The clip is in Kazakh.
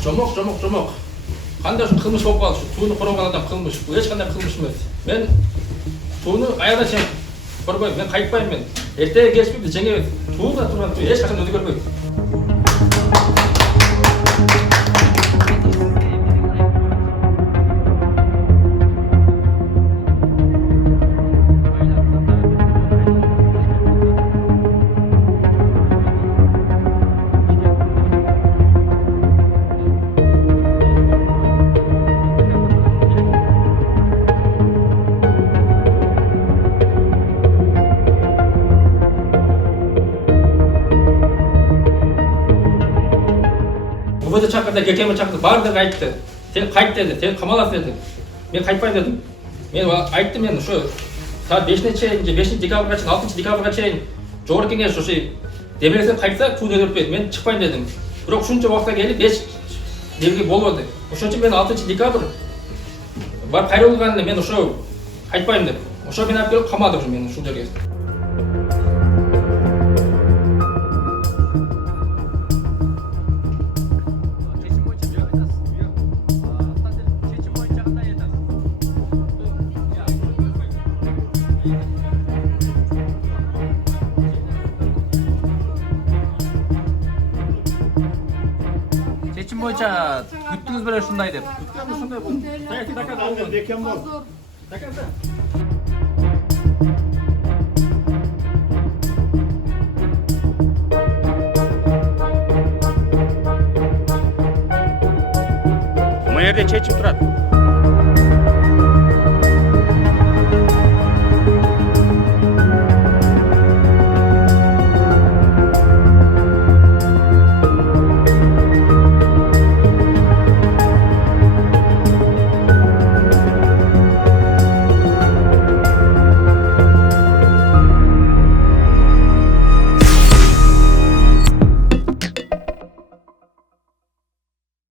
Жомок. Қандай үшін қылмыс болып қалды? Туыны қорғаған адам қылмыс. Ешқандай қылмыс емес. Мен туыны аяғына шейін қорғаймын. Мен қайтпаймын мен. Ертеге келіспейді, жеңе туыға тұрған туы ешқашан өзгермейді. Бұды шақырды, кекемі шақырды, бардық айтты. Сен қайт деді, сен қамаласың деді. Мен қайтпайын дедім. Мен айттым, мен ұшы сағат 5-не шейін, 5 декабрға шейін, 6 декабрға шейін жоғары кеңес ұшы демелесен қайтса, туын өдірпеді. Мен шықпайын дедім. Бірақ үшінші уақытқа келіп, 5 демге болмады. Үшінші мен 6 декабр барып қайрылғанында мен ұшы қайтпайын деп. Ұшы мен алып келіп қамады мен ұшы жерге. Seçim boyunca güttünüz böyle şunday dep. Bu yerde çeçim turadi.